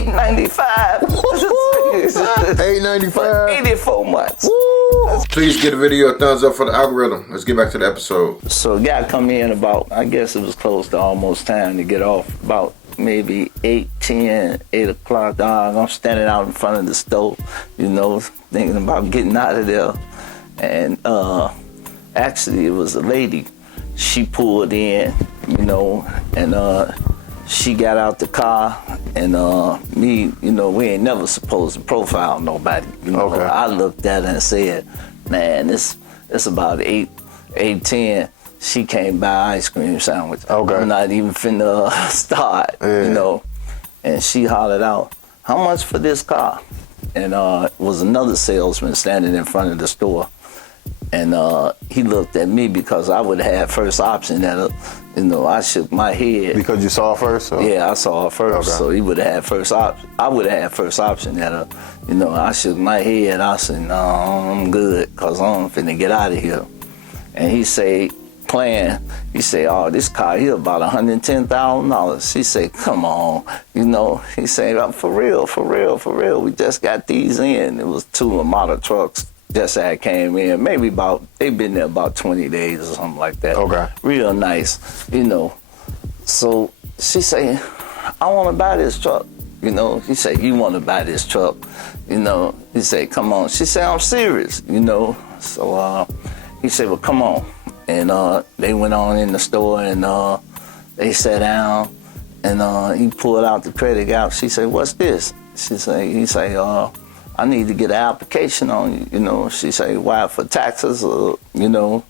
$895. $895. 84 months. Woo. Please give the video a thumbs up for the algorithm. Let's get back to the episode. So a guy come in about, I guess it was close to almost time to get off, about maybe 8:10, 8 o'clock. I'm standing out in front of the store, thinking about getting out of there. And actually it was a lady. She pulled in, and she got out the car, and me, we ain't never supposed to profile nobody. Okay. I looked at her and said, man, it's about 8:10. She came by ice cream sandwich. Okay. I'm not even finna start, And she hollered out, how much for this car? And it was another salesman standing in front of the store. And he looked at me because I would have had first option at her. I shook my head. Because you saw her first? Or? Yeah, I saw her first. Okay. So he would have had first option. I would have had first option at her. I shook my head. I said, no, I'm good because I'm finna get out of here. And he said, he said, oh, this car here about $110,000. She said, come on. He said, for real. We just got these in. It was 2 Armada trucks. Just had came in, maybe they've been there about 20 days or something like that. Okay. Real nice, So she say, I want to buy this truck. He said, you want to buy this truck? He said, come on. She said, I'm serious, So he said, well, come on. And they went on in the store and they sat down and he pulled out the credit card. She said, what's this? He said, I need to get an application on you, She say, why, for taxes, And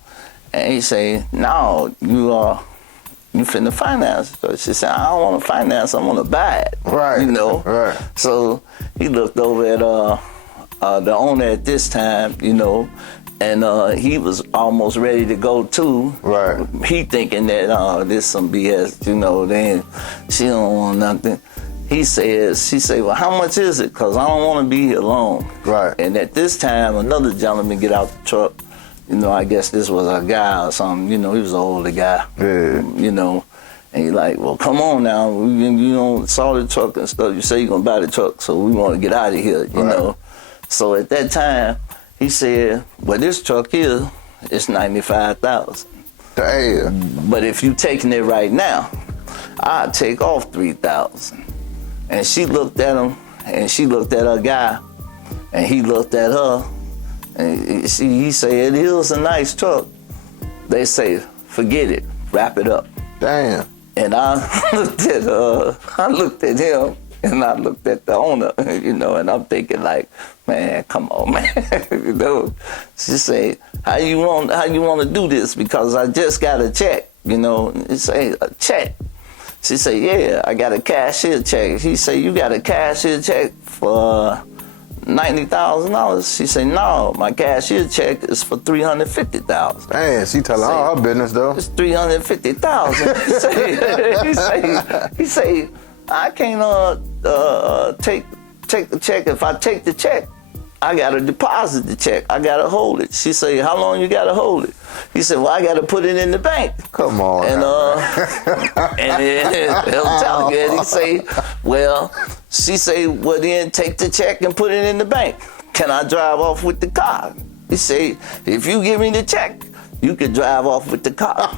he say, no, you finna finance. So she said, I don't want to finance, I want to buy it. Right. Right. So he looked over at the owner at this time, and he was almost ready to go too. Right. He thinking that this some BS, then she don't want nothing. She said, well, how much is it? Because I don't want to be here long. Right. And at this time, another gentleman get out the truck. I guess this was a guy or something. He was an older guy. Yeah. And he like, well, come on now. Saw the truck and stuff. You say you're going to buy the truck, so we want to get out of here, Right. So at that time, he said, well, this truck here is $95,000. Damn. But if you taking it right now, I'll take off $3,000. And she looked at him, and she looked at her guy, and he looked at her, and he said, it is a nice truck. They say, forget it, wrap it up. Damn. And I looked at him, and I looked at the owner, and I'm thinking like, man, come on, man. She said, how you want to do this? Because I just got a check, He say, a check. She said, yeah, I got a cashier check. He said, you got a cashier check for $90,000? She said, no, my cashier check is for $350,000. Man, she telling all her business though. It's $350,000. He say, I can't take the check. If I take the check, I gotta deposit the check. I gotta hold it. She say, how long you gotta hold it? He said, well, I gotta put it in the bank. Come on. And he'll tell you. And he say, well, she say, well, then take the check and put it in the bank. Can I drive off with the car? He say, if you give me the check, you could drive off with the car.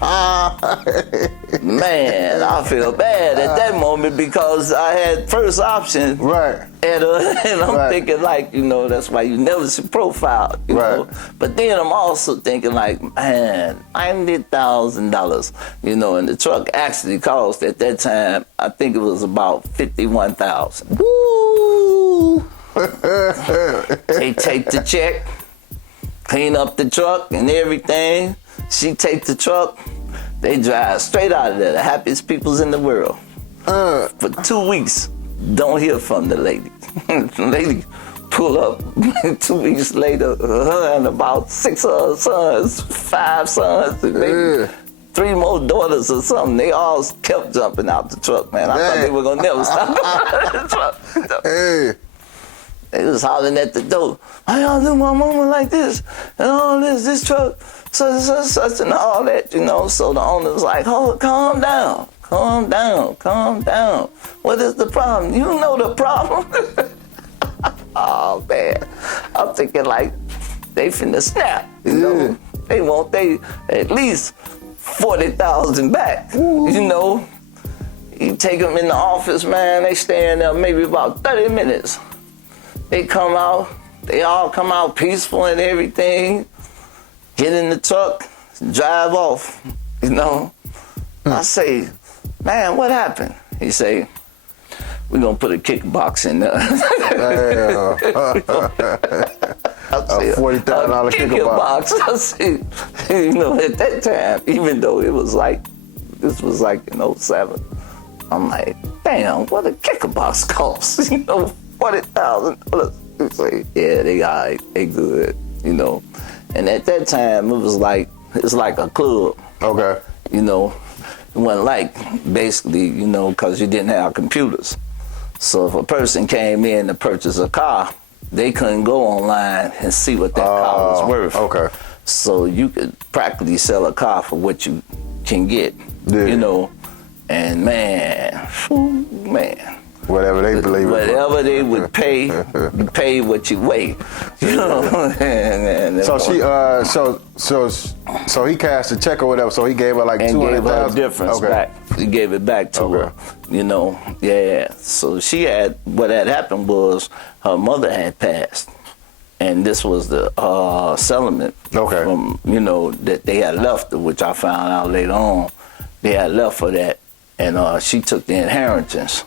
Man, I feel bad at that moment because I had first option. Right. And I'm thinking like, that's why you never see profile, you know. But then I'm also thinking like, man, $90,000, and the truck actually cost at that time, I think it was about $51,000. Woo! They take the check, clean up the truck and everything. She take the truck. They drive straight out of there. The happiest peoples in the world. For 2 weeks, don't hear from the lady. The lady pull up 2 weeks later, her and about 6 other sons, 5 sons, and maybe 3 more daughters or something. They all kept jumping out the truck, man. I thought they were gonna never stop the truck. They was hollering at the door. How y'all do my mama like this? And all this truck, such and all that, So the owner was like, oh, calm down. calm down, calm down. What is the problem? You know the problem. Oh man, I'm thinking like they finna snap. You know, they want at least 40,000 back. You know, you take them in the office, man. They stay in there maybe about 30 minutes. They come out. They all come out peaceful and everything. Get in the truck, drive off. You know, I say, man, what happened? He say, we're gonna put a kickbox in there. A $40,000 kickbox. I see, you know, at that time, even though this was like in 07, I'm like, damn, what a kickbox costs? You know, $40,000. They say, yeah, they all right, they good, you know. And at that time, it's like a club. Okay. You know, it wasn't like basically, you know, because you didn't have computers. So if a person came in to purchase a car, they couldn't go online and see what that car was worth. Okay. So you could practically sell a car for what you can get, you know. And man, whatever they believe. Whatever they would pay, you pay what you weigh. You know. and so so he cashed a check or whatever. So he gave her like 200,000. Gave her a difference back. He gave it back to her. You know. Yeah. So what had happened was her mother had passed, and this was the settlement from, you know, that they had left her, which I found out later on. They had left for that, and she took the inheritance.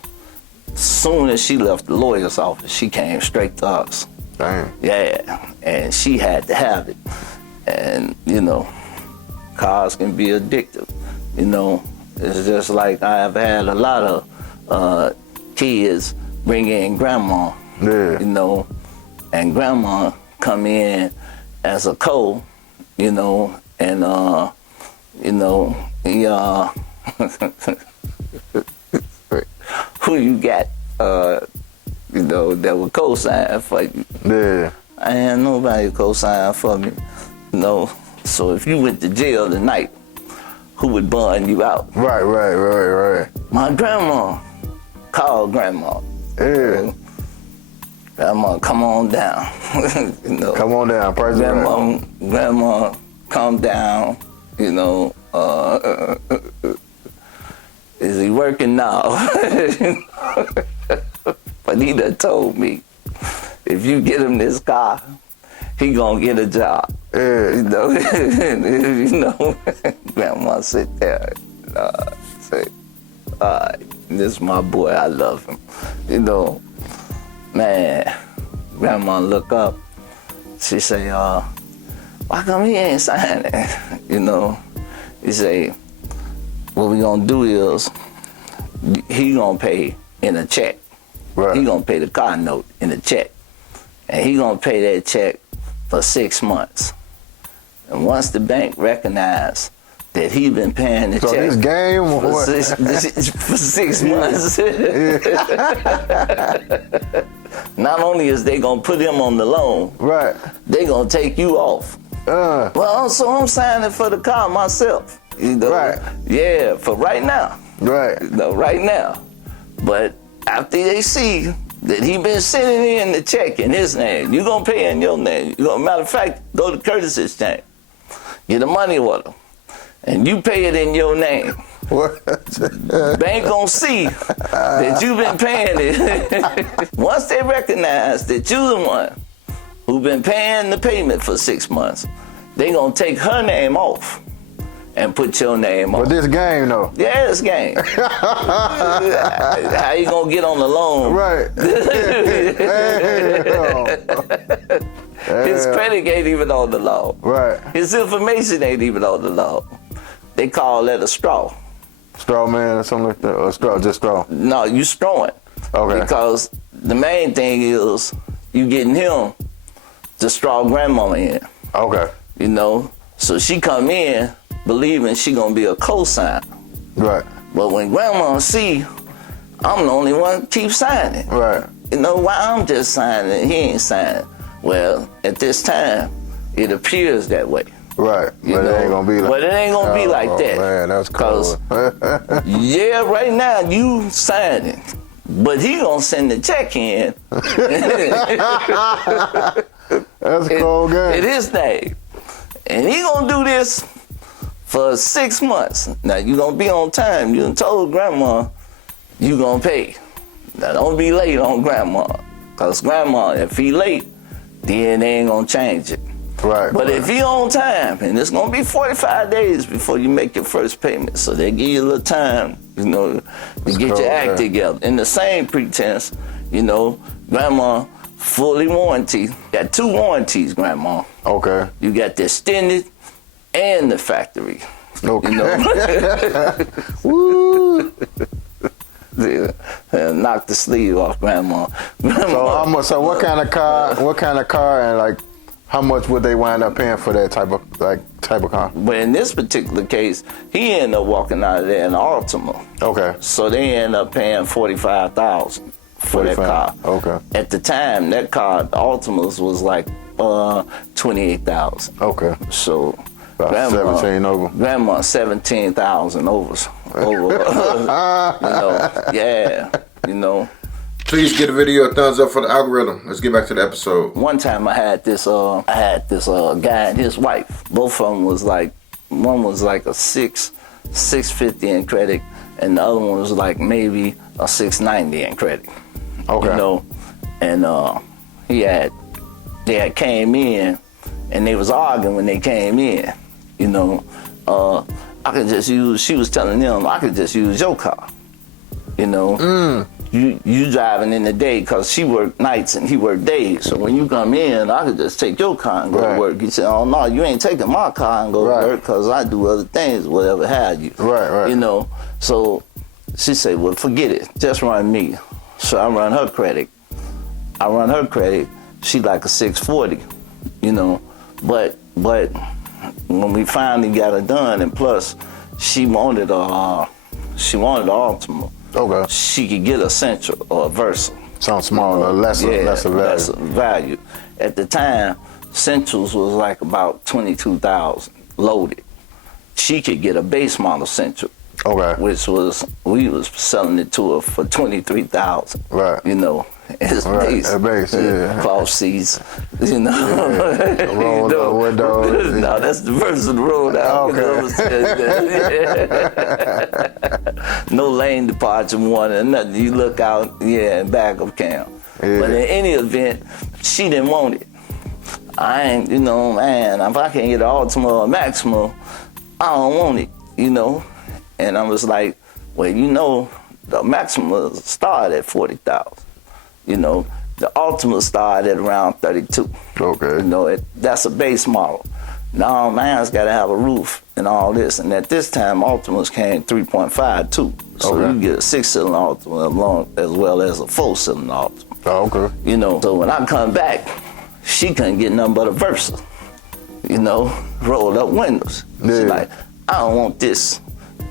Soon as she left the lawyer's office, she came straight to us. Damn. Yeah, and she had to have it. And, you know, cars can be addictive. You know, it's just like I've had a lot of kids bring in grandma, you know, and grandma come in as a you know, and, you know, who you got, you know, that would co-sign for you. Yeah. I ain't nobody co-sign for me, you know. So if you went to jail tonight, who would bond you out? Right. My grandma. Call grandma. Yeah. Grandma, come on down. You know. Come on down, grandma, calm down, you know. Is he working now? But he done told me, if you get him this car, he gonna get a job. Yeah. You know, you know. Grandma sit there, say, all right, this is my boy, I love him. You know, man, grandma look up, she say, why come he ain't signing? You know, he say, what we gonna do is, he gonna pay in a check. Right. He gonna pay the car note in a check. And he gonna pay that check for 6 months. And once the bank recognize that he been paying the check this game for 6 months, not only is they gonna put him on the loan, right, they gonna take you off. Well, so I'm signing for the car myself. You know? Right. Yeah, for right now. Right. You know, right now. But after they see that he been sending in the check in his name, you gonna pay in your name. Matter of fact, go to Curtis Exchange, get a money order, and you pay it in your name. What? Bank gonna see that you been paying it. Once they recognize that you the one who been paying the payment for 6 months, they gonna take her name off and put your name on. But this game though. Yeah, this game. How you gonna get on the loan? Right. His credit ain't even on the loan. Right. His information ain't even on the loan. They call that a straw. Straw man or something like that? Or straw, just straw? No, you strawing. Okay. Because the main thing is you getting him to straw grandma in. Okay. You know? So she come in believing she gonna be a cosign. Right. But when grandma see, I'm the only one keep signing. Right. You know, why I'm just signing, he ain't signing. Well, at this time, it appears that way. Right. You But know? it ain't gonna be like. But it ain't gonna be like that. Man, that's cool. Yeah, right now you signing, but he gonna send the check in. That's a cold game. It is name, and he gonna do this for 6 months. Now you gonna be on time. You done told grandma you gonna pay. Now don't be late on grandma, cause grandma, if he late, then they ain't gonna change it. Right. But right. if you on time, and it's gonna be 45 days before you make your first payment, so they give you a little time, you know, to get your act together. In the same pretense, you know, grandma fully warranty. Got 2 warranties, grandma. Okay. You got the extended and the factory. Okay. You know? Woo. Knock the sleeve off grandma. So how much? So what kind of car? What kind of car? And like, how much would they wind up paying for that type of car? But in this particular case, he ended up walking out of there in an Altima. Okay. So they ended up paying $45,000 for that car. Okay. At the time, that car, the Altimas, was like $28,000. Okay. So about 17 over. Grandma 17,000 over. You know, yeah, you know. Please give the video a thumbs up for the algorithm. Let's get back to the episode. One time I had this guy and his wife. Both of them was like, one was like a 650 in credit, and the other one was like maybe a 690 in credit. Okay. You know, and they had came in, and they was arguing when they came in. You know, I could just use. She was telling them I could just use your car. You know. You driving in the day, because she worked nights and he worked days. So when you come in, I could just take your car and go to work. He said, oh, no, you ain't taking my car and go to work, because I do other things, whatever have you. Right. You know, so she said, well, forget it. Just run me. So I run her credit. She like a 640, you know. But when we finally got it done, and plus she wanted an Altima. Okay. She could get a Central or a Versa. Sounds smaller, lesser value. At the time, Centrals was like about 22,000 loaded. She could get a base model Central. Okay. Which was, we was selling it to her for 23,000. Right. You know, it's base. A base, yeah. Cloth seats, you know. Yeah. Roll down windows. No, that's the Versa, the roll down. Okay. No lane departure warning, nothing. You look out, and back of cam. Yeah. But in any event, she didn't want it. I ain't, you know, man, if I can't get an Altima or a Maxima, I don't want it, you know. And I was like, well, you know, the Maxima started at 40,000. You know, the Altima started at around 32. Okay. You know, that's a base model. Now, man's got to have a roof and all this. And at this time, Altimas came 3.5 too. So you get a 6-cylinder Altima as well as a 4-cylinder Altima. Oh, okay. You know, so when I come back, she couldn't get nothing but a Versa. You know, rolled up windows. Yeah. She's like, I don't want this.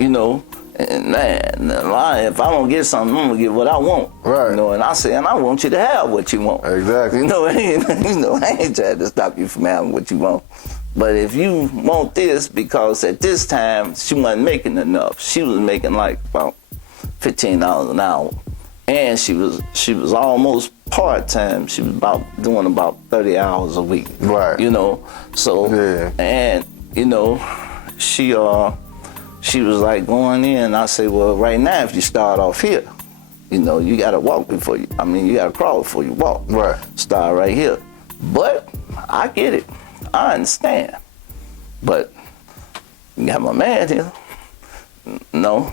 You know, and man, if I don't get something, I'm gonna get what I want. Right. You know, and I say, and I want you to have what you want. Exactly. You know, I ain't trying to stop you from having what you want. But if you want this, because at this time she wasn't making enough. She was making like about $15 an hour, and she was almost part-time. She was doing about 30 hours a week. Right. You know, so and you know, she was like going in. I say, well, right now, if you start off here, you know, you got to walk before you, you got to crawl before you walk. Right. Start right here. But I get it. I understand. But you got my man here. No.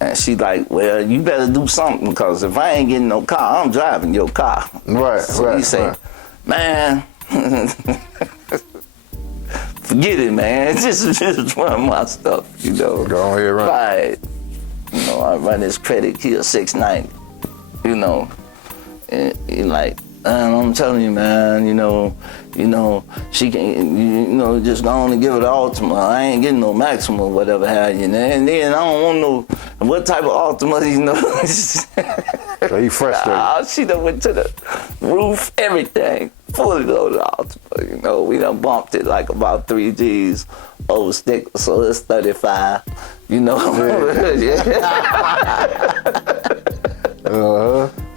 And she like, well, you better do something, because if I ain't getting no car, I'm driving your car. Right, so he say, man, forget it, man. This is one of my stuff, you know. Go on here, run. Right. You know, I run this credit here, 690. You know, and he like, I'm telling you, man. You know, she can, you know, just go on and give it an Altima. I ain't getting no Maxima or whatever have you. And then I don't want no, what type of Altima, you know. So he frustrated. She done went to the roof, everything. $640 the Altima. You know, we done bumped it like about 3 G's over stick, so it's 35. You know,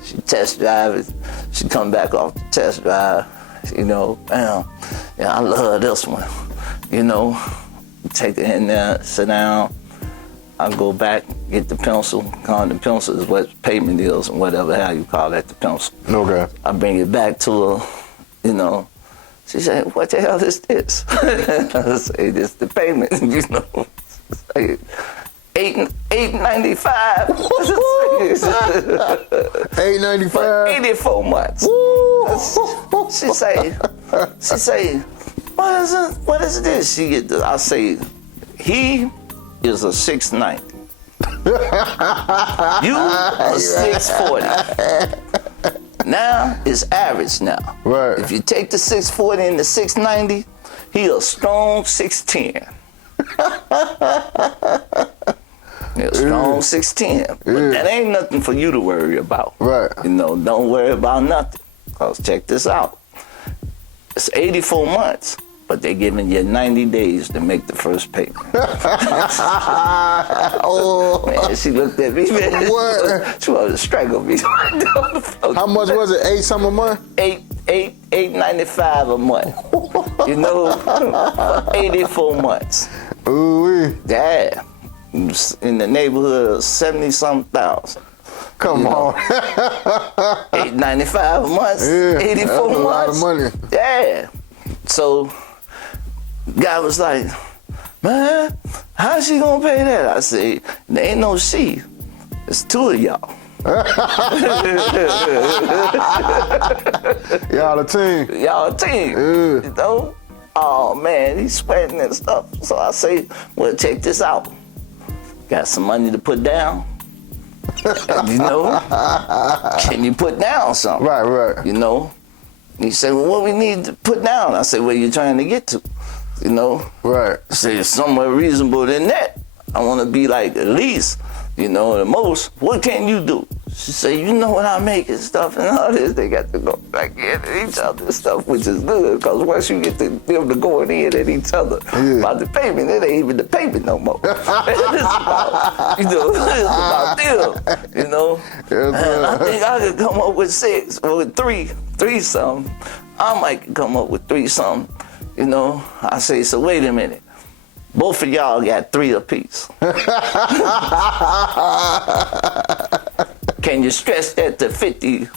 She test drive it. She come back off the test drive. You know, damn, yeah, I love this one. You know, take it in there, sit down. I go back, get the pencil. The pencil is what payment is and whatever, how you call that, the pencil. Okay. I bring it back to her, you know. She said, what the hell is this? I say, this the payment, you know. Say, $895. $895. 84 months. She say, what is this? I say, he is a 690. You a 640. Now it's average now. Right. If you take the 640 and the 690, he a strong 610. A strong 610. But that ain't nothing for you to worry about. Right. You know, don't worry about nothing. Cause check this out. It's 84 months. But they're giving you 90 days to make the first payment. Oh man, she looked at me, man. What? She wanted to strangle me. How much was it? 8 something a month? $895 a month. You know, for 84 months. Ooh. Yeah, in the neighborhood of 70-something thousand. Come on. $895 a month. Yeah, 84 that's a months. lot of money. Yeah. So, guy was like, man, how's she gonna pay that? I said, there ain't no she. It's 2 of y'all. Y'all a team. Y'all a team. Yeah. You know? Oh man, he's sweating and stuff. So I say, well, check this out. Got some money to put down? You know? Can you put down something? Right. You know? He said, well, what we need to put down? I said, where you trying to get to? You know? Right. I said, somewhere reasonable than that. I want to be like at least, you know, the most. What can you do? She said, you know what I make and stuff and all this. They got to go back in at each other and stuff, which is good. Because once you get them to going in at each other about the payment, it ain't even the payment no more. It's about, you know, it's about them, you know. Yes, And I think I could come up with 6 or with 3 something. I might come up with 3 something, you know. I say, so wait a minute. Both of y'all got 3 apiece. Can you stretch that to 50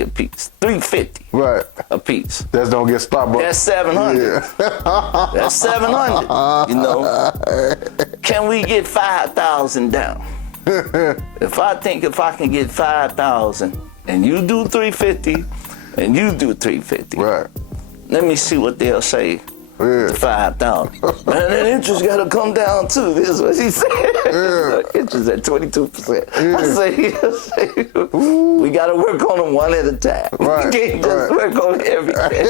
apiece? 350 Right. apiece. Just don't get Starbucks. That's 700. Yeah. That's 700. You know. Can we get 5,000 down? If I can get 5,000 and you do 350 and you do 350. Right. Let me see what they'll say. Yeah. 5,000. Man, that interest got to come down too. This is what she said. Yeah. Interest at 22%. Yeah. I say, we got to work on them one at a time. Right. We can't just work on everything.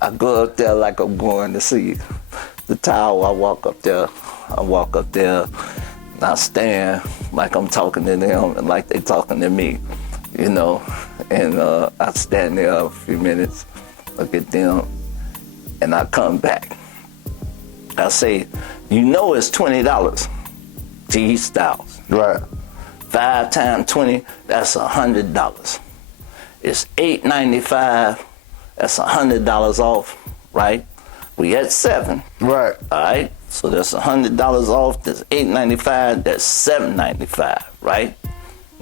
I go up there like I'm going to see the tower. I walk up there. And I stand like I'm talking to them and like they talking to me, you know. And I stand there a few minutes. Look at them, and I come back. I say, you know it's $20 to each $1,000. Right. 5 times 20, that's $100. It's $895, that's $100 off, right? We at 7. Right. All right, so that's $100 off, that's $895, that's $795, right?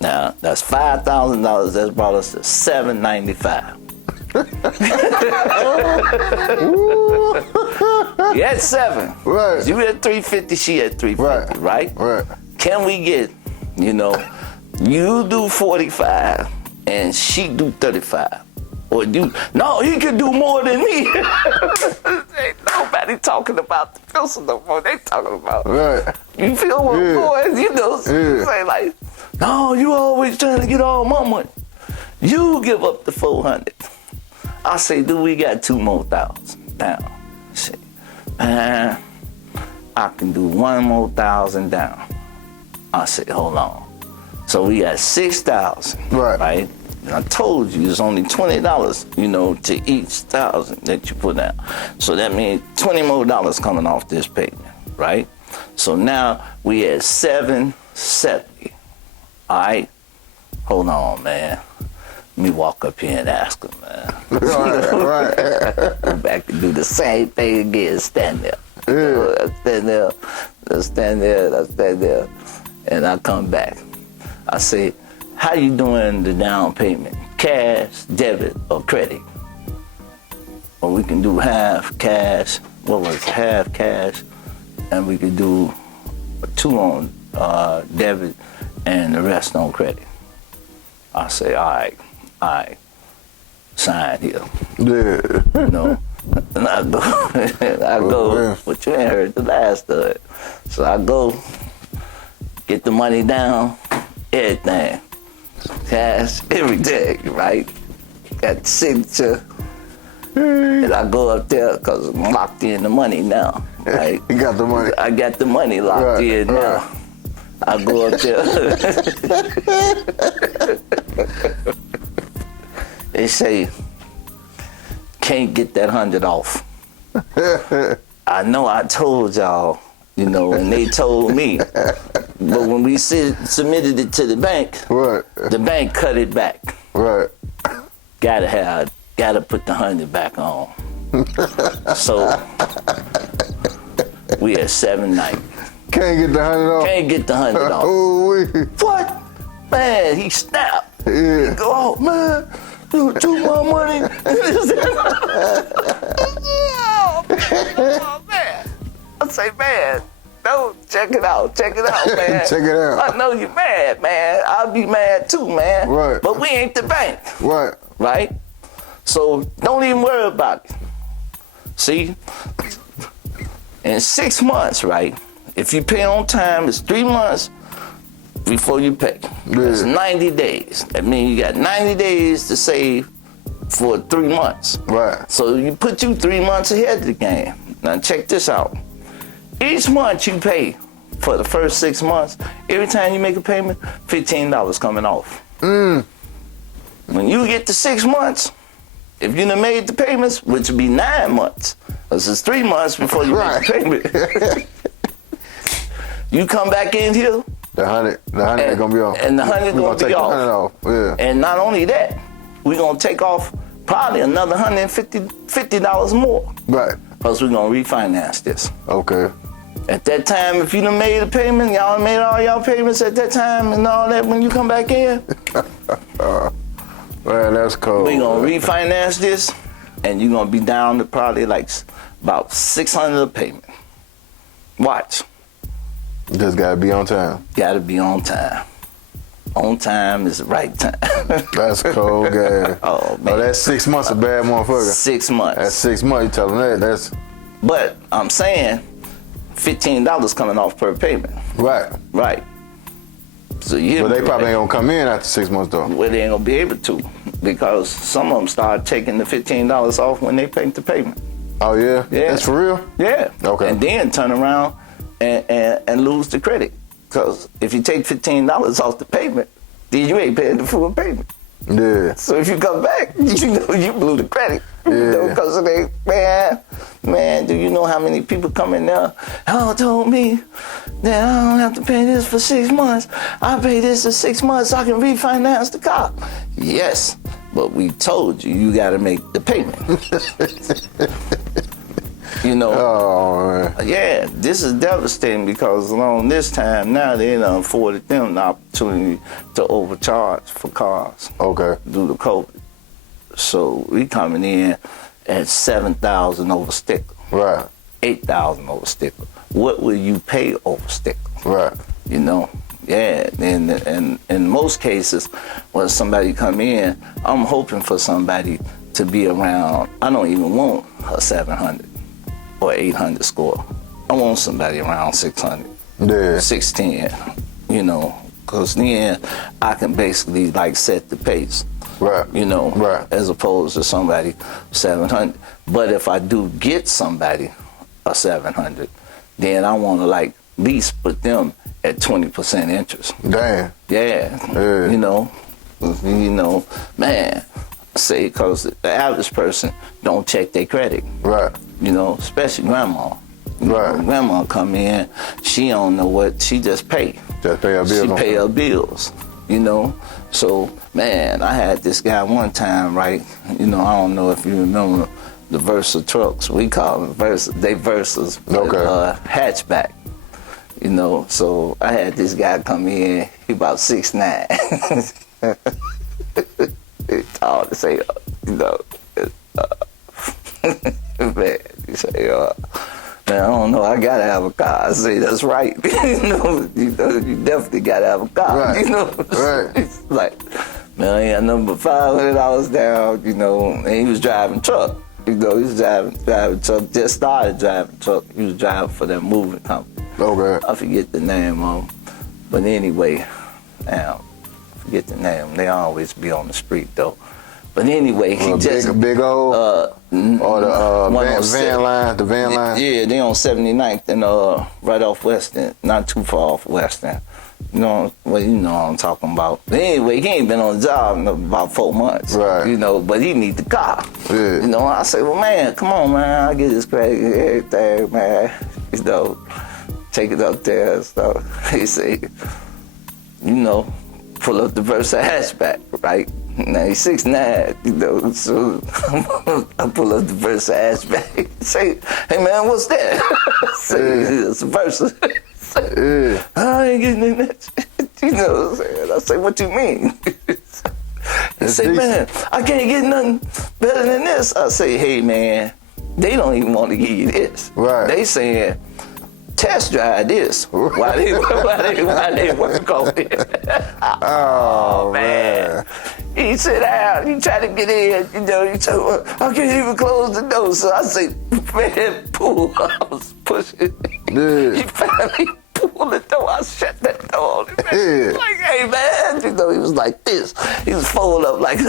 Now, that's $5,000, that's brought us to $795. You at 7. Right. You at 350, she at 350, right? Right. Can we get, you know, you do 45 and she do 35? Or no, he can do more than me. Ain't nobody talking about the pencil no more. They talking about, Right. you feel what I'm going, you know, say like, no, you always trying to get all my money. You give up the 400. I say, do we got 2 more thousand down? Say, man, I can do 1 more thousand down. I say, hold on. So we got 6,000, Right. right? And I told you it's only $20, you know, to each $1,000 that you put out. So that means $20 more coming off this payment, right? So now we at $770. All right, hold on, man. Let me walk up here and ask him, man. Right. Go back and do the same thing again. Stand there. Yeah. Stand there. Stand there. Stand there. And I come back. I say, how you doing the down payment? Cash, debit, or credit? Or we can do half cash. What was it? Half cash, and we could do 2 on debit and the rest on credit. I say, all right, sign here. Yeah. You know, and I go, but you ain't heard the last of it. So I go, get the money down, everything, cash, everything, right? Got the signature, and I go up there because I'm locked in the money now, right? You got the money. I got the money locked in now. I go up there. They say, can't get that 100 off. I know I told y'all, you know, and they told me. But when we submitted it to the bank, Right. the bank cut it back. Right. Gotta put the 100 back on. So we at 790. Can't get the 100 off. Can't get the 100 off. Ooh-wee. What? Man, he snapped. Yeah. He go, oh man, you took my money. Oh man. I say, man, no, check it out, man. Check it out. I know you mad, man. I'll be mad too, man. Right. But we ain't the bank. Right. Right? So don't even worry about it. See? In 6 months, right? If you pay on time, it's 3 months before you pay. It's 90 days. That means you got 90 days to save for 3 months. Right. So you put you 3 months ahead of the game. Now check this out. Each month you pay for the first 6 months, every time you make a payment, $15 coming off. When you get to 6 months, if you done made the payments, which would be 9 months, because it's 3 months before you make the payment. You come back in here. The 100 is gonna be off. And the 100 we gonna be take off. The 100 off. Yeah. And not only that, we're gonna take off probably another $50 more. Right. Because we're gonna refinance this. Okay. At that time, if you done made a payment, y'all made all y'all payments at that time and all that when you come back in. Man, that's cool. We're gonna refinance this, and you're gonna be down to probably like about $600 a payment. Watch. Just gotta be on time. Gotta be on time. On time is the right time. That's cold, guy. Oh man. Oh, that's 6 months a bad motherfucker. 6 months. That's 6 months. You telling that? That's But I'm saying $15 coming off per payment. right. Right. So you. But they probably ain't gonna come in after 6 months though. Well, they ain't gonna be able to, because some of them start taking the $15 off when they pay the payment. Oh yeah. Yeah. That's for real. Yeah. Okay. And then turn around and lose the credit, because if you take $15 off the payment, then you ain't paying the full payment. Yeah. So if you come back, you know you blew the credit. Yeah. You know, because they, man, do you know how many people come in there? Oh, told me that I don't have to pay this for 6 months. I pay this for 6 months so I can refinance the car. Yes, but we told you, you got to make the payment. You know, Oh man. yeah, this is devastating, because along this time now they done afforded them the opportunity to overcharge for cars Okay. due to COVID. So we coming in at 7,000 over sticker, Right. 8,000 over sticker. What will you pay over sticker? Right. You know, yeah. And in most cases, when somebody come in, I'm hoping for somebody to be around. I don't even want a 700 or 800 score. I want somebody around 600, Yeah. 610. You know, because then I can basically like set the pace. Right. You know, Right. as opposed to somebody 700. But if I do get somebody a 700, then I want to like at least put them at 20% interest. Damn. Yeah. Yeah. You know, You know, man, I say, because the average person don't check their credit. Right. You know, especially grandma. You Right. know, grandma come in, she don't know what, she just pay. Just pay her bills. She pay her bills, you know. So, man, I had this guy one time, right? You know, I don't know if you remember the Versa trucks. We call them Versa. They Versas, but, Okay. hatchback. You know, so I had this guy come in. He about 6'9". It's hard to say, you know. Man, he say, man, I don't know. I gotta have a car. I say, that's right. you definitely gotta have a car. Right. You know, Right. It's like, man, I had number $500 down. You know, and he was driving truck. You know, he was driving truck. Just started driving truck. He was driving for that moving company. Okay. I forget the name of him, but anyway, forget the name. They always be on the street though. But anyway, he just big old or the van line, the van line. Yeah, they on 79th and right off Western, not too far off Western. You know, well, you know what I'm talking about. But anyway, he ain't been on the job in about 4 months. Right. You know, but he need the car. Yeah. You know, I say, well, man, come on, man, I get this credit, everything, man. You know, take it up there and stuff. He say, you know, pull up the Versa hatchback, right? Now he's 6'9", you know, so I pull up the Versa hatchback. Say, hey man, what's that? Say, it's a Versa. Say, I ain't getting in that shit. You know what I'm saying? I say, what you mean? He say, man, I can't get nothing better than this. I say, hey man, they don't even want to give you this. Right. They saying, test drive this. Why they work on it? Oh man. He sit down, he try to get in, you know, he said, well, I can't even close the door. So I say, man, pull. I was pushing. Yeah. He finally pulled the door. I shut that door on him. Yeah. Like, hey man, you know, he was like this. He was folded up like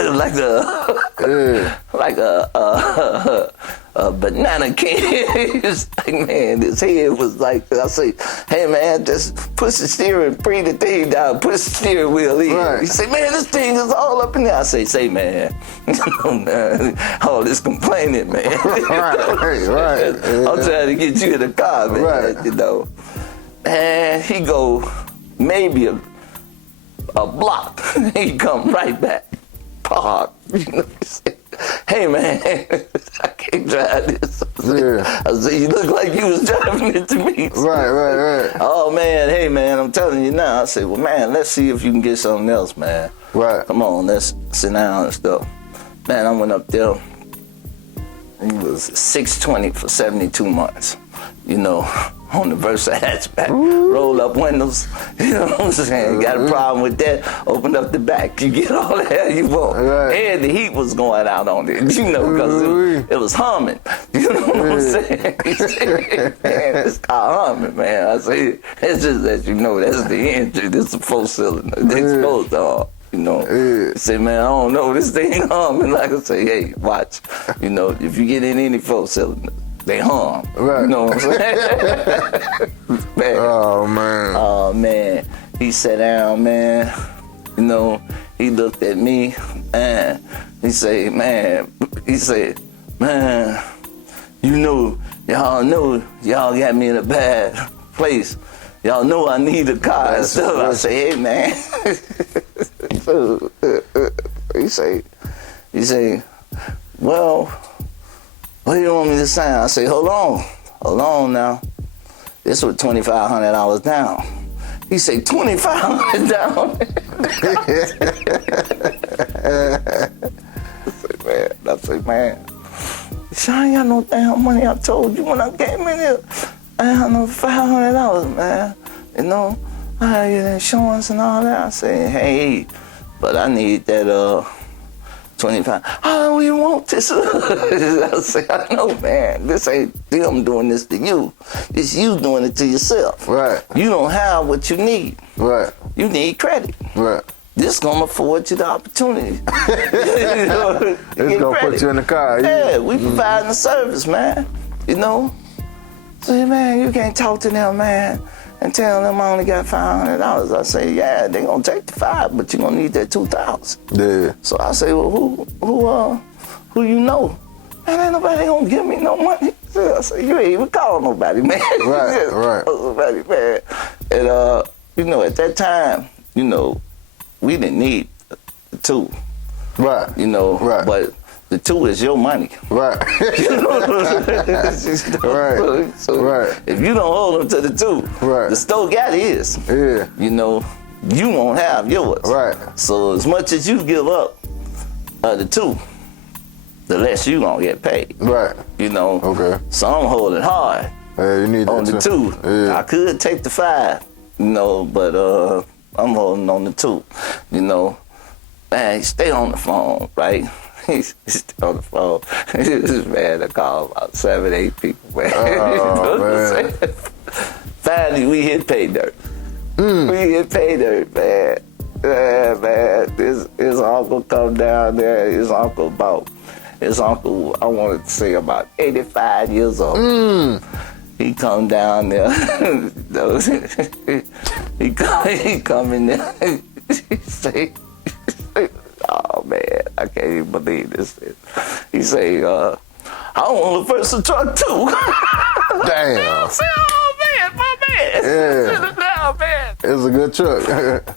a banana can. He was like, man, his head was like, I say, hey man, just push the steering, bring the thing down, push the steering wheel in. Right. He say, man, this thing is all up in there. I say, man, man, all this complaining, man. Right. I'm trying to get you in the car, man, Right. you know. And he go maybe a block. He come right back, park. You know, he say, hey man, I can't drive this. I said, you look like you was driving it to me. Right. Oh man, hey man, I'm telling you now. I said, well man, let's see if you can get something else, man. Right. Come on, let's sit down and stuff. Man, I went up there. He was 620 for 72 months. You know, on the Versa hatchback, roll up windows, you know what I'm saying? Got a problem with that, open up the back, you get all the hell you want. Right. And the heat was going out on it, you know, because it was humming. You know what I'm saying? He said, man, this car humming, man. I say, it's just that you know, that's the engine, this is a 4-cylinder, they supposed to hum. You know, he say, man, I don't know, this thing humming. Like I say, hey, watch, you know, if you get in any 4-cylinder, they hum. Right. You know what I'm saying? Man. Oh man. He sat down, man. You know, he looked at me and he said, man, you know, y'all got me in a bad place. Y'all know I need a car and stuff. I say, hey man. So, he say, well, what do you want me to sign? I say, hold on now. This was $2,500 down. He say, $2,500 down? I say, man. He said, I ain't got no damn money. I told you when I came in here, I ain't got no $500, man. You know, I had your insurance and all that. I say, hey, but I need that 25. Oh, you want this? I say, I know, man. This ain't them doing this to you. It's you doing it to yourself. Right. You don't have what you need. Right. You need credit. Right. This gonna afford you the opportunity. You know, It's gonna put you in the car. Yeah, we providing the service, man. You know? So, man, you can't talk to them, man. and tell them I only got $500. I say, yeah, they gonna take the 5, but you gonna need that 2,000. Yeah. So I say, well, who you know? Man, ain't nobody gonna give me no money. I say, you ain't even calling nobody, man. Right, right. Nobody, man. And you know, at that time, you know, we didn't need the 2. Right. You know, right. But the 2 is your money. Right. You know? Right. So right. if you don't hold them to the 2, right. the store got his. Yeah. You know, you won't have yours. Right. So as much as you give up the 2, the less you gonna get paid. Right. You know. Okay. So I'm holding hard you need on the 2. Yeah. I could take the 5, you know, but I'm holding on the 2. You know, man, stay on the phone, right? He's on the phone. This man, I called about 7, 8 people, man. Oh, you know what I'm saying? Finally, we hit pay dirt. We hit pay dirt, man. Yeah, man. His uncle come down there. His uncle, I wanted to say about 85 years old. He come down there. he come in there. He say, oh man, I can't even believe this. He say, I want to reverse the truck too. Damn. I say, oh man, my man. Yeah. Sit it down, man. It's a good truck.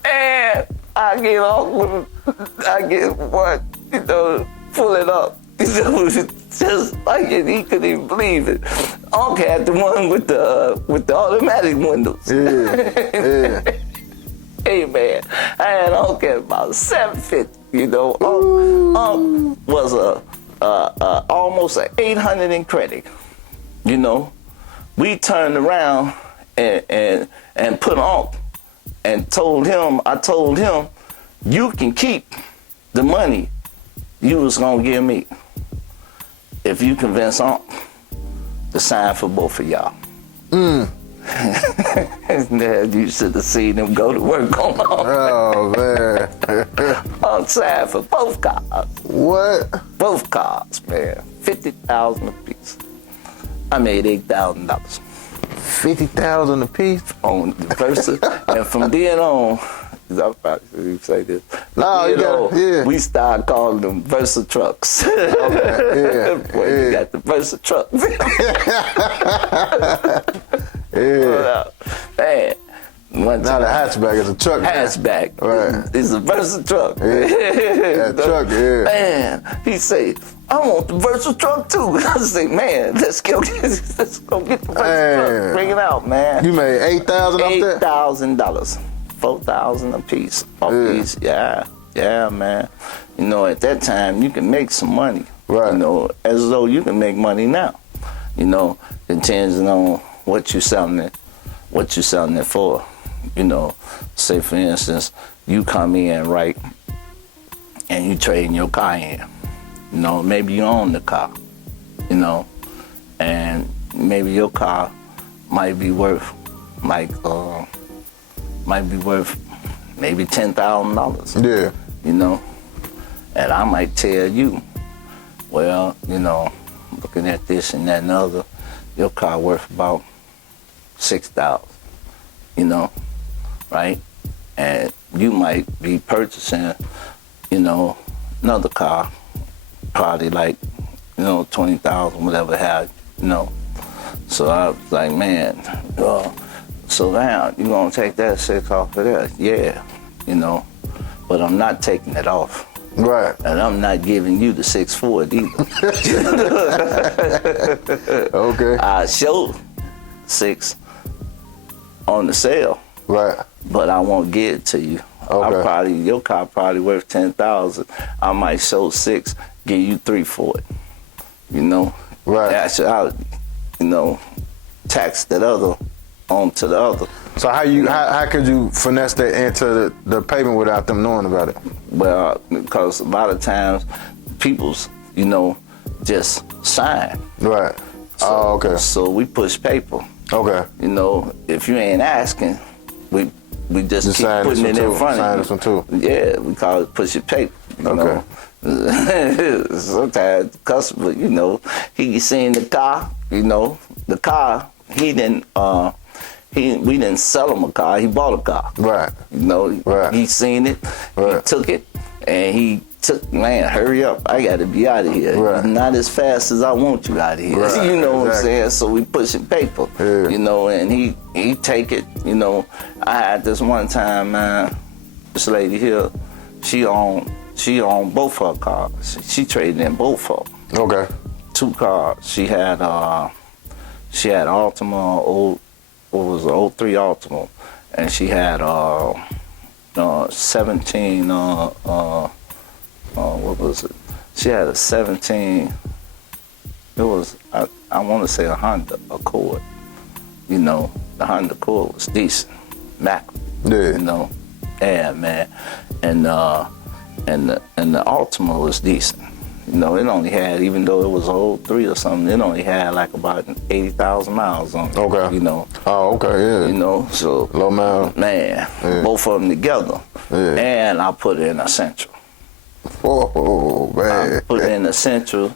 And I get off with, I get what, you know, pull it up. You know, just like it, he couldn't even believe it. Uncle had the one with the automatic windows. Yeah. Hey man, I had Uncle at about 750. You know, Uncle was almost an 800 in credit. You know, we turned around and put Uncle and I told him, you can keep the money you was gonna give me if you convince Uncle to sign for both of y'all. And you should have seen him go to work on Uncle. Oh man. Uncle signed for both cars. What? Both cars, man. $50,000 a piece. I made $8,000 $50,000 a piece? on the Versa, and from then on, I'm about to say this. No, you got yeah. We started calling them Versa trucks. Okay. Yeah. Boy, yeah. you got the Versa truck. Yeah. Man, one Now time. the hatchback is a truck. Hatchback. Right. It's a Versa truck. Yeah. That truck, yeah. Man, he say, I want the Versa truck too. I say, man, let's go get the Versa truck. Bring it out, man. You made $8,000 off that? $8,000. $4,000 a piece. Piece. Yeah, man. You know, at that time, you can make some money. Right. You know, as though you can make money now. You know, depending on what you're selling it for. You know, say for instance, you come in, right, and you trading your car in. You know, maybe you own the car, you know, and maybe your car might be worth maybe $10,000. Yeah. You know, and I might tell you, well, you know, looking at this and that and other, your car worth about $6,000. You know, right? And you might be purchasing, you know, another car, probably like, you know, 20,000, whatever have you know. So I was like, man, so now you gonna take that 6 off of that? Yeah, you know, but I'm not taking it off. Right. And I'm not giving you the 6 for it either. Okay. I showed 6 on the sale. Right. But I won't give it to you. Okay. Your car probably worth 10,000. I might show 6, give you 3 for it. You know? Right. Actually, you know, tax that other onto the other. So how could you finesse that into the payment without them knowing about it? Well, because a lot of times people's, you know, just sign. Right. So, okay. So we push paper. Okay. You know, if you ain't asking, we just keep putting it in front of you. Sign this one too. Yeah, we call it push your paper. You Okay. know? Sometimes the customer, you know, he seen the car, you know, the car, he didn't we didn't sell him a car. He bought a car. Right. You know, Right. he seen it. Right. He took it, and he took, man, hurry up. I got to be out of here. Right. Not as fast as I want you out of here. Right. You know what I'm Exactly. saying? So we pushing paper. Yeah. You know, and he take it. You know, I had this one time, man. This lady here, she owned both her cars. She traded in both of them. Okay. 2 cars. She had Altima, what was it, 03 Altima, and she had 17. What was it? She had a 17. It was I want to say a Honda Accord. You know, the Honda Accord was decent, Mac. Yeah. You know, yeah, man, and the Altima was decent. You know, it only had, even though it was 03 or something, it only had like about 80,000 miles on it. Okay. You know. Oh, okay, yeah. You know, so Low mile. man, Yeah. both of them together, Yeah. and I put it in Essential. Oh, man. I put it in Essential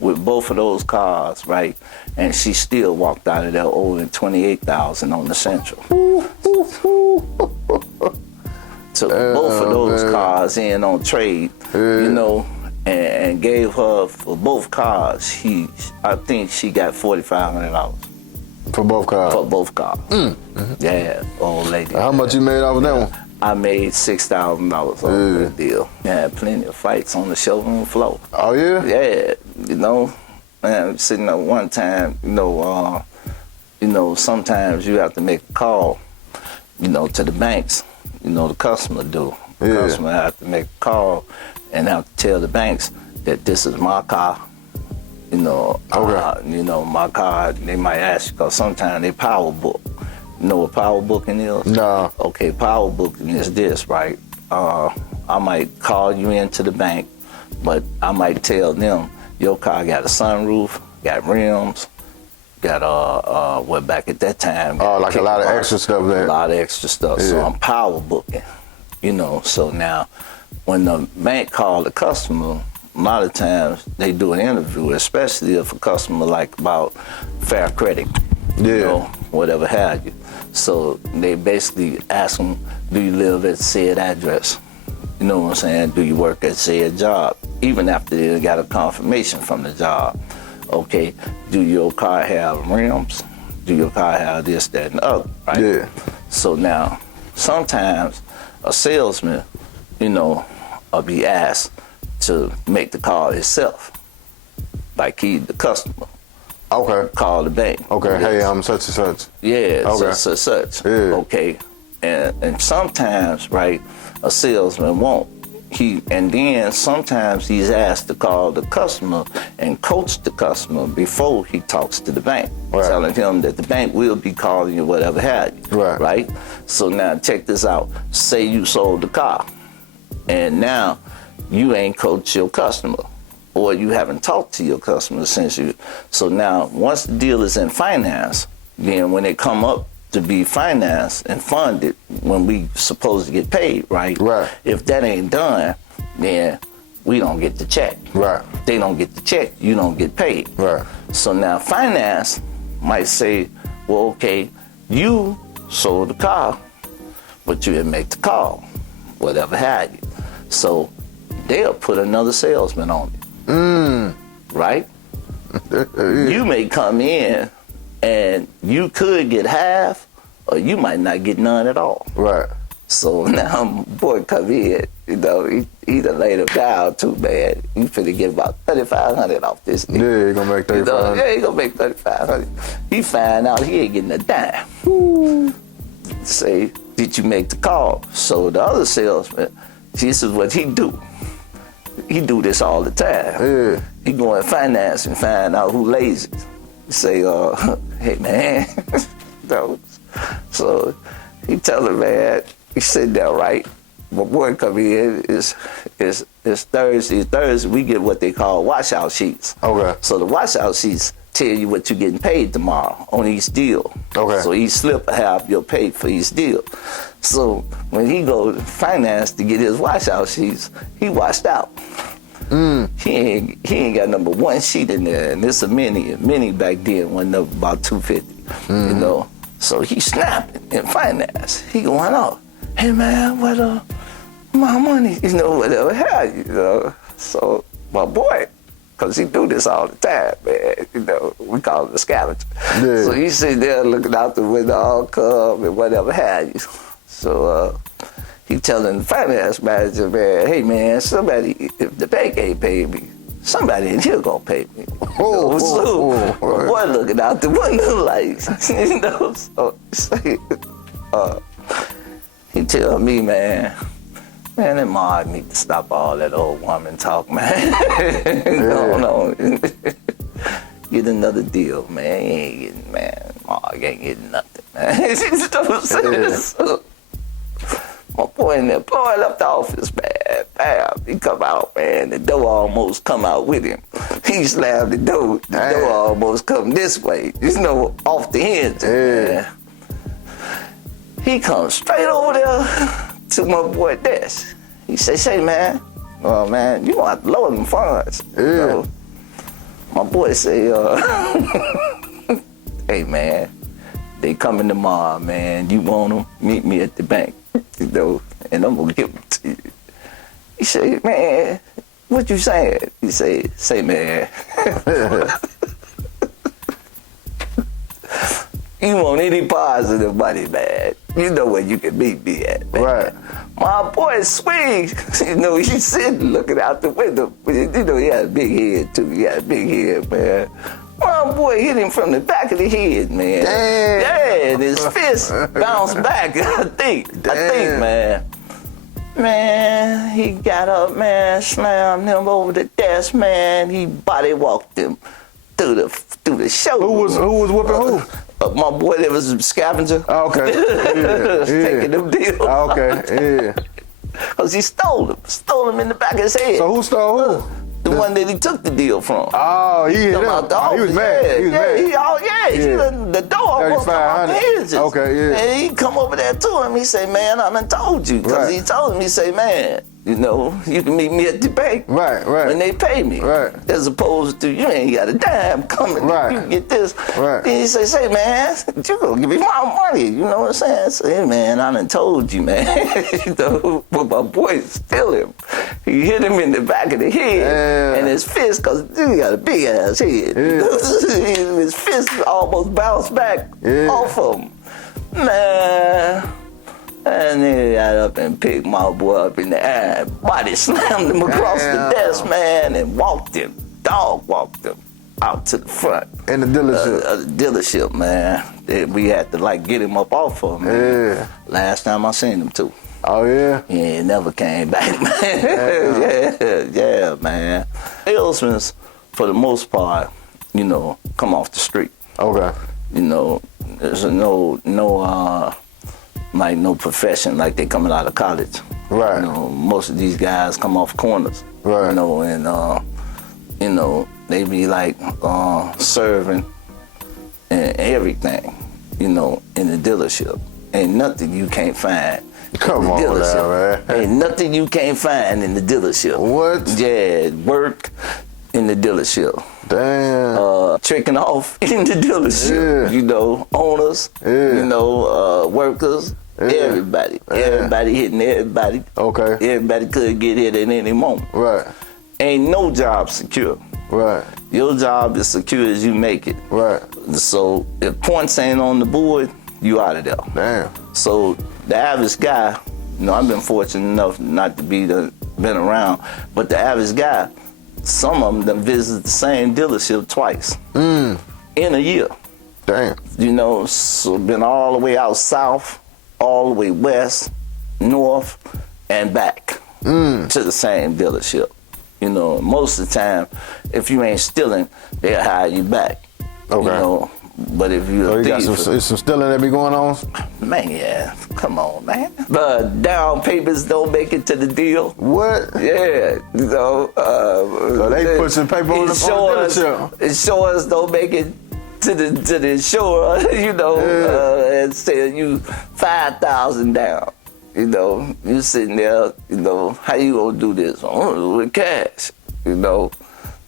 with both of those cars, right? And she still walked out of there owing 28,000 on Essential. Took both of those cars in on trade, you know, and gave her for both cars. I think she got $4,500 For both cars. for both cars. Yeah, old lady. How much you made off of that one? I made $6,000 on that deal. I had plenty of fights on the showroom floor. Oh, yeah? Yeah, you know, man, sitting up one time, you know, sometimes you have to make a call, you know, to the banks. You know, the customer do. The Yeah. customer have to make a call and have to tell the banks that this is my car. You know, Okay. My car. They might ask you, because sometimes they power book. You know what power booking is? No. Okay, power booking is this, right? I might call you into the bank, but I might tell them your car got a sunroof, got rims, got back at that time. Oh, like a lot of extra stuff there. A lot of extra stuff. So Yeah. I'm power booking, you know. So now, when the bank call the customer, a lot of times they do an interview, especially if a customer like about fair credit, you Yeah. know, whatever have you. So they basically ask them, do you live at said address? You know what I'm saying? Do you work at said job? Even after they got a confirmation from the job. Okay, do your car have rims? Do your car have this, that, and the other, right? Yeah. So now, sometimes a salesman, you know, will be asked to make the call himself. Like the customer. Okay. Call the bank. Okay, hey, Yes. I'm such and such. Yeah, Okay. such. Yeah. Okay. And sometimes, right, a salesman won't. And then sometimes he's asked to call the customer and coach the customer before he talks to the bank, Right. telling him that the bank will be calling you, whatever have you. Right. Right? So now check this out. Say you sold the car, and now you ain't coached your customer, or you haven't talked to your customer since you. So now, once the deal is in finance, then when it come up to be financed and funded, when we supposed to get paid, right? Right. If that ain't done, then we don't get the check. Right. They don't get the check, you don't get paid. Right. So now finance might say, well, okay, you sold the car, but you didn't make the call, whatever have you. So they'll put another salesman on it. Right? You may come in and you could get half, or you might not get none at all. Right. So now boy come in, you know, he done laid him down too bad. He finna get about $3,500 off this thing. Yeah, he gonna make You know, $3,500. yeah, he gonna make $3,500. He find out he ain't getting a dime. Say, did you make the call? So the other salesman, this is what he do. He do this all the time. Yeah. He go in finance and find out who lazy. Say, hey man. No. So he tell him, man, he sitting there, right? My boy come in, it's Thursday. Thursday, we get what they call washout sheets. Okay. So the washout sheets tell you what you're getting paid tomorrow on each deal. Okay. So each slip will have your pay for each deal. So when he go to finance to get his washout sheets, he washed out. He ain't got number one sheet in there, and it's a mini. A mini back then wasn't up about $250. You know. So he snapping in finance. He going off. Hey man, what my money, whatever have you, So my boy, cause he do this all the time, man. We call him the scavenger. Yeah. So he sit there looking out the window, all calm and whatever have you. So he telling the finance manager, man, hey man, somebody, if the bank ain't paid me, somebody in here gonna pay me. So my boy looking out the window like, so he tell me, man, that ma need to stop all that old woman talk, man. No. Get another deal, man. You ain't getting, man. Ma, you ain't getting nothing, man. You know what I'm saying? So, my boy in there blowing up the office, man. Bam. He come out, man. The door almost come out with him. He slammed the door. The door almost come this way. Off the hinge, man. He comes straight over there to my boy desk. He say, man, well, man, you gonna have to lower them funds. Yeah. My boy say, hey, man, they coming tomorrow, man. You want them? Meet me at the bank, and I'm gonna give them to you. He say, man, what you saying? He say, man. You want any positive money, man? You know where you can meet me at, man. Right. My boy swing, he's sitting looking out the window. He had a big head too. He had a big head, man. My boy hit him from the back of the head, man. Damn. Yeah, and his fist bounced back. I think, man. Man, he got up, man, slammed him over the desk, man. He body walked him through the show. Who was whooping who? My boy that was a scavenger. Oh, okay. Yeah. Taking them deals. Oh, okay, yeah. Because he stole him in the back of his head. So who stole who? The one that he took the deal from. Oh, he hit him. He was mad. The door almost come out the hinges. Okay, yeah. And he come over there to him. He say, man, I done told you. Because he told him, he say, man, you can meet me at the bank. Right. When they pay me. Right. As opposed to, you ain't got a dime coming. Right. You can get this. Right. Then he say, man, you gonna give me my money. You know what I'm saying? I say, hey, man, I done told you, man. But my boy still him. He hit him in the back of the head. And his fist, because he got a big ass head. Yeah. His fist almost bounced back off of him. Man. And then he got up and picked my boy up in the air, body slammed him across the desk, man, and walked him out to the front. In the dealership? The dealership, man. We had to, get him up off of him, man. Yeah. Last time I seen him, too. Oh, yeah? Yeah, he never came back, man. Yeah, man. Salesmen, for the most part, come off the street. Okay. There's no profession like they coming out of college. Right. Most of these guys come off corners. Right. And they be serving and everything, in the dealership. Ain't nothing you can't find. Come on now, man. Ain't nothing you can't find in the dealership. What? Yeah, work in the dealership. Damn. Tricking off in the dealership. Yeah. Owners. Yeah. Workers. Yeah. Everybody. Yeah. Everybody hitting everybody. Okay. Everybody could get hit at any moment. Right. Ain't no job secure. Right. Your job is secure as you make it. Right. So if points ain't on the board, you out of there. Damn. So the average guy, I've been fortunate enough not to been around, but the average guy, some of them done visit the same dealership twice in a year. Damn. So been all the way out south, all the way west, north, and back to the same dealership. Most of the time, if you ain't stealing, they'll hire you back. Okay. But if you're a thief, got some stealing that be going on? Man, yeah. Come on, man. The down payments don't make it to the deal. What? Yeah. So they put some paper on the dealership. Insurance don't make it to the insurer, and say you $5,000 down. You sitting there, how you gonna do this? I'm gonna do it with cash.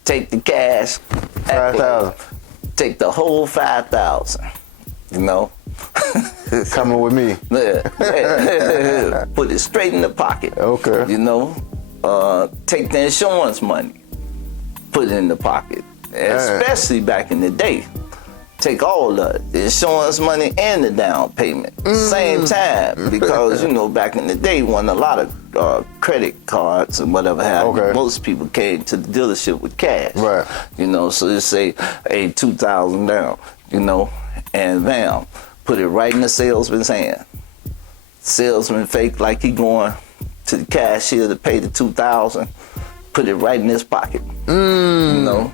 Take the cash. 5,000. Take the whole 5,000. Coming with me. Yeah. Put it straight in the pocket. Okay. You know, take the insurance money, put it in the pocket. Especially back in the day. Take all of the insurance money and the down payment same time, because you know, back in the day when a lot of credit cards and whatever happened, most people came to the dealership with cash. Right. You know, so they say, hey, $2,000 down, you know, and bam, put it right in the salesman's hand. Salesman fake like he going to the cashier to pay the $2,000, put it right in his pocket. You know.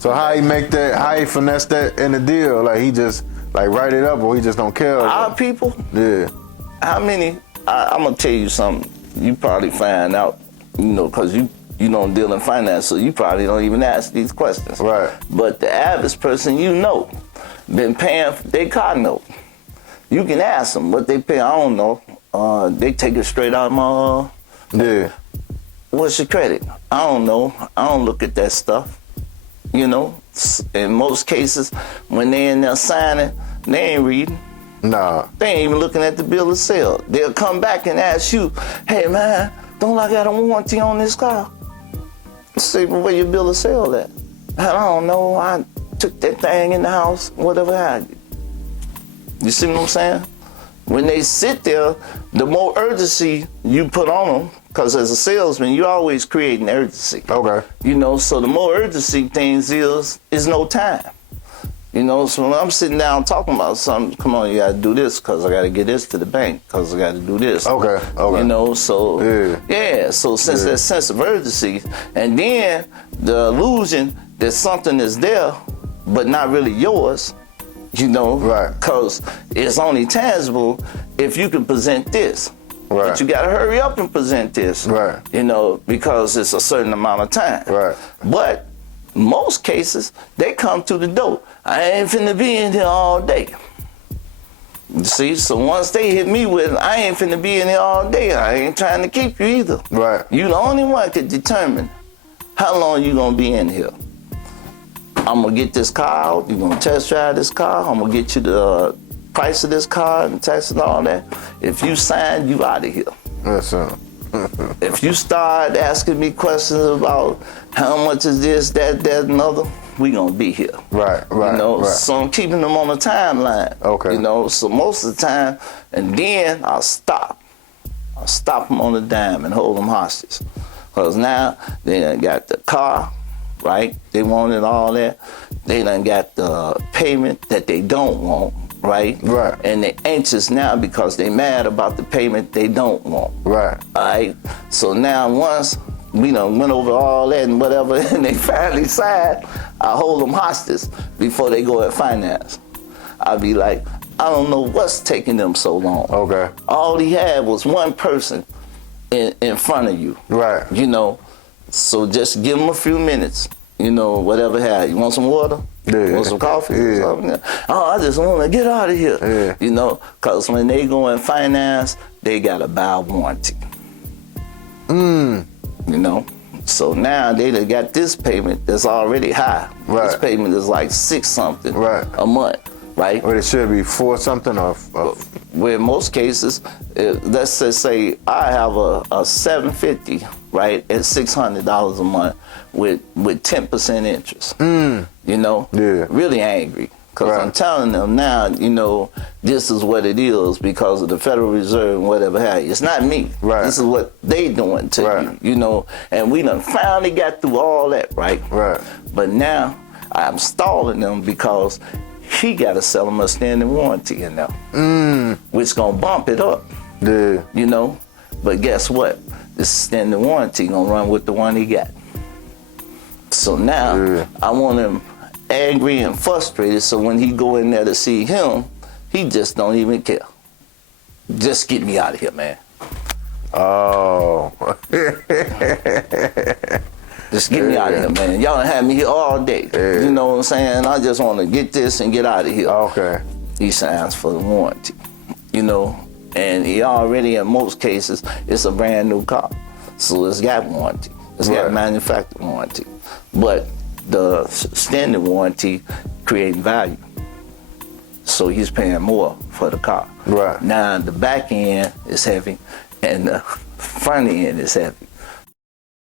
So how he make that? How he finesse that in the deal? Like he just like write it up, or he just don't care? Our people. Yeah. How many? I'm gonna tell you something. You probably find out, you know, because you don't deal in finance, so you probably don't even ask these questions. Right. But the average person, you know, been paying their car note. You can ask them what they pay. I don't know. They take it straight out of my. Yeah. What's your credit? I don't know. I don't look at that stuff. You know, in most cases, when they in there signing, they ain't reading. Nah. They ain't even looking at the bill of sale. They'll come back and ask you, hey man, don't I got a warranty on this car? Say, well, where your bill of sale at? I don't know, I took that thing in the house, whatever have you. You see what I'm saying? When they sit there, the more urgency you put on them, because as a salesman, you always creating urgency. Okay. You know, so the more urgency things is no time. You know, so when I'm sitting down talking about something, come on, you got to do this because I got to get this to the bank because I got to do this. Okay. You know, so, so since that sense of urgency, and then the illusion that something is there but not really yours, you know, right? Because it's only tangible if you can present this. Right. But you got to hurry up and present this. Right. You know, because it's a certain amount of time. Right. But most cases, they come to the door. I ain't finna be in here all day. You see, so once they hit me with, I ain't finna be in here all day. I ain't trying to keep you either. Right. You the only one could determine how long you gonna be in here. I'm gonna get this car out. You gonna test drive this car. I'm gonna get you the price of this car and tax and all that. If you sign, you out of here. Yes, sir. If you start asking me questions about how much is this, that, and other, we gonna be here. Right. You know, so I'm keeping them on a timeline. Okay. You know, so most of the time, and then I'll stop. I'll stop them on a dime and hold them hostage. Because now they done got the car, right? They wanted all that. They done got the payment that they don't want. Right? Right. And they're anxious now because they're mad about the payment they don't want. Right. All right. So now once we done went over all that and whatever, and they finally signed, I hold them hostage before they go at finance. I'll be like, I don't know what's taking them so long. Okay. All he had was one person in front of you. Right. You know, so just give them a few minutes. You know, whatever had. You want some water? Yeah. Want some coffee? Yeah. Something? Oh, I just want to get out of here. Yeah. You know, because when they go in finance, they got to buy a warranty. You know, so now they done got this payment that's already high. Right. This payment is like $6 something a month, right? Well, it should be $4 something or where in most cases, let's just say I have a $750, right, at $600 a month with 10% interest. You know, really angry. Because I'm telling them now, you know, this is what it is because of the Federal Reserve and whatever have you. It's not me. Right. This is what they doing to you, you know. And we done finally got through all that, right? Right. But now I'm stalling them because he got to sell them a standing warranty in there, which gonna bump it up. Yeah. You know. But guess what? This standing warranty gonna run with the one he got. So now I want him angry and frustrated, so when he go in there to see him, he just don't even care. Just get me out of here, man. Oh. Just get me out of here, man. Y'all done had me here all day. You know what I'm saying? I just want to get this and get out of here. Okay. He signs for the warranty, you know, and he already, in most cases, it's a brand new car. So it's got warranty. It's got manufacturer warranty. But the standard warranty creating value. so he's paying more for the car. Right. Now the back end is heavy, and the front end is heavy.